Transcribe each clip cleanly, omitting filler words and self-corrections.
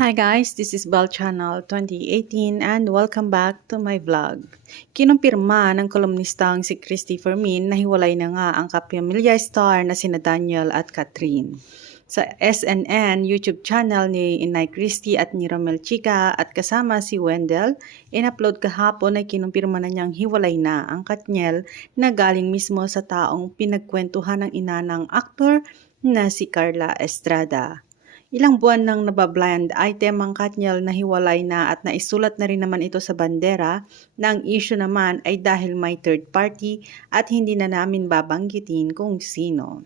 Hi guys, this is Bell Channel 2018 and welcome back to my vlog. Kinumpirma ng kolumnistang si Christopher Min na hiwalay na nga ang kapamilya star na sina Daniel at Catherine. Sa SNN YouTube channel ni Inay Christy at ni Romel Chica at kasama si Wendell, in-upload kahapon ay kinumpirma na niyang hiwalay na ang Katniel na galing mismo sa taong pinagkwentuhan ng ina ng aktor na si Carla Estrada. Ilang buwan nang nabablind item ang Katniel na hiwalay na at naisulat na rin naman ito sa bandera na ang issue naman ay dahil may third party at hindi na namin babanggitin kung sino.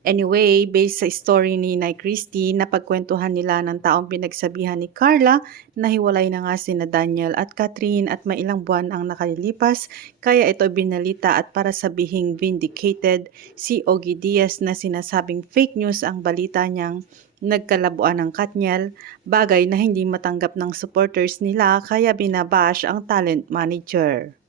Anyway, based sa story ni Nay Christy, napagkwentuhan nila ng taong pinagsabihan ni Carla na hiwalay na nga sina Daniel at Catherine at may ilang buwan ang nakalilipas kaya ito binalita at para sabihing vindicated si Ogie Diaz na sinasabing fake news ang balita niyang nagkalabuan ng Katniel, bagay na hindi matanggap ng supporters nila kaya binabash ang talent manager.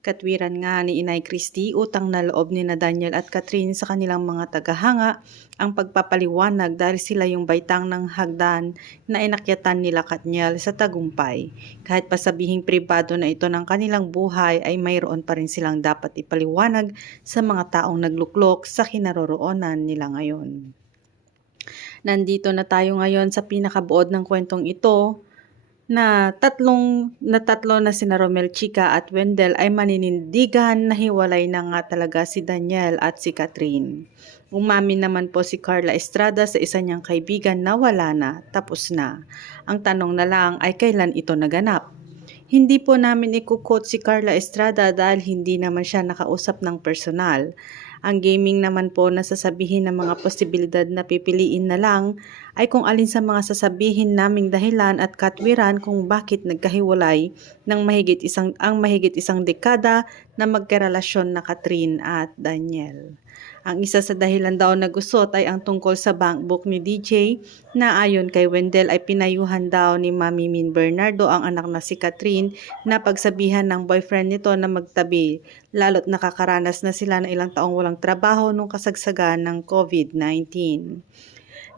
Katwiran nga ni Inay Christy, utang na loob ni na Daniel at Catherine sa kanilang mga tagahanga ang pagpapaliwanag dahil sila yung baitang ng hagdan na inakyatan nila Katniel sa tagumpay. Kahit pa sabihing pribado na ito ng kanilang buhay ay mayroon pa rin silang dapat ipaliwanag sa mga taong nagluklok sa kinaroroonan nila ngayon. Nandito na tayo ngayon sa pinakabuod ng kwentong ito na tatlo na sina Romel Chica at Wendell ay maninindigan na hiwalay na nga talaga si Daniel at si Catherine. Umamin naman po si Carla Estrada sa isa niyang kaibigan na wala na, tapos na. Ang tanong na lang ay kailan ito naganap? Hindi po namin ikukot si Carla Estrada dahil hindi naman siya nakausap ng personal. Ang gaming naman po na sasabihin ng mga posibilidad na pipiliin na lang ay kung alin sa mga sasabihin naming dahilan at katwiran kung bakit nagkahiwalay ng mahigit isang dekada na magkarelasyon na Catherine at Daniel. Ang isa sa dahilan daw na gusot ay ang tungkol sa bank book ni DJ na ayon kay Wendell ay pinayuhan daw ni Mami Min Bernardo ang anak na si Catherine na pagsabihan ng boyfriend nito na magtabi lalo't nakakaranas na sila ng ilang taong walang trabaho nung kasagsagan ng COVID-19.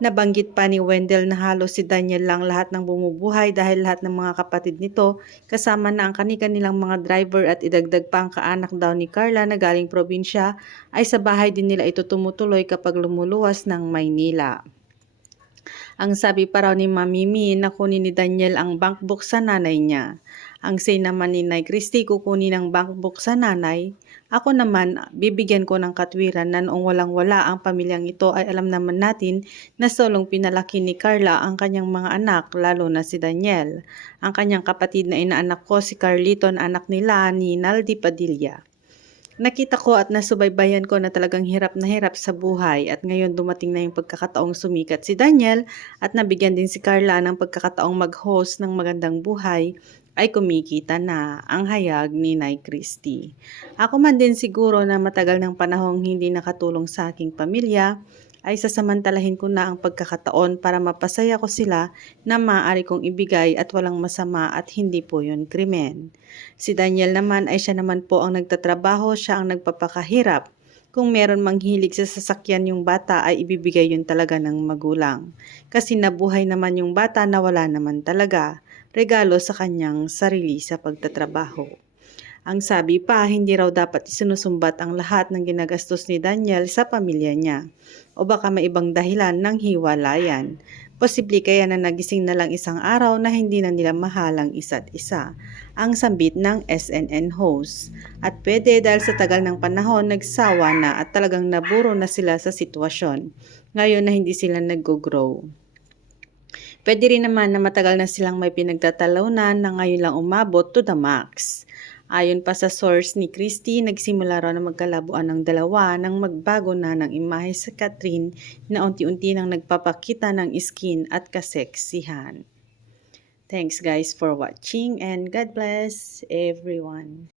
Nabanggit pa ni Wendell na halos si Daniel lang lahat ng bumubuhay dahil lahat ng mga kapatid nito kasama na ang kanilang mga driver at idagdag pa ang kaanak daw ni Carla na galing probinsya ay sa bahay din nila ito tumutuloy kapag lumuluwas ng Maynila. Ang sabi pa raw ni Mami Mi na kunin ni Daniel ang bankbook sa nanay niya. Ang say naman ni Nay Christy kukunin ang bankbook sa nanay. Ako naman, bibigyan ko ng katwiran na noong walang-wala ang pamilyang ito ay alam naman natin na solong pinalaki ni Carla ang kanyang mga anak, lalo na si Daniel. Ang kanyang kapatid na inaanak ko si Carlito na anak nila ni Naldi Padilla. Nakita ko at nasubaybayan ko na talagang hirap na hirap sa buhay at ngayon dumating na yung pagkakataong sumikat si Daniel at nabigyan din si Carla ng pagkakataong mag-host ng magandang buhay ay kumikita na ang hayag ni Nay Christy. Ako man din siguro na matagal ng panahong hindi nakatulong sa aking pamilya ay sasamantalahin ko na ang pagkakataon para mapasaya ko sila na maaari kong ibigay at walang masama at hindi po yun krimen. Si Daniel naman ay siya naman po ang nagtatrabaho, siya ang nagpapakahirap. Kung meron mang hilig sa sasakyan yung bata ay ibibigay yun talaga ng magulang. Kasi nabuhay naman yung bata na wala naman talaga. Regalo sa kanyang sarili sa pagtatrabaho. Ang sabi pa, hindi raw dapat isinusumbat ang lahat ng ginagastos ni Daniel sa pamilya niya. O baka may ibang dahilan ng hiwalayan. Posible kaya na nagising na lang isang araw na hindi na nila mahalang isa't isa. Ang sambit ng SNN host. At pwede dahil sa tagal ng panahon nagsawa na at talagang naburo na sila sa sitwasyon. Ngayon na hindi sila nag-grow. Pwede rin naman na matagal na silang may pinagtatalunan na ngayon lang umabot to the max. Ayon pa sa source ni Christy, nagsimula raw na magkalabuan ng dalawa nang magbago na ng imahe sa Catherine na unti-unti nang nagpapakita ng skin at kaseksihan. Thanks guys for watching and God bless everyone.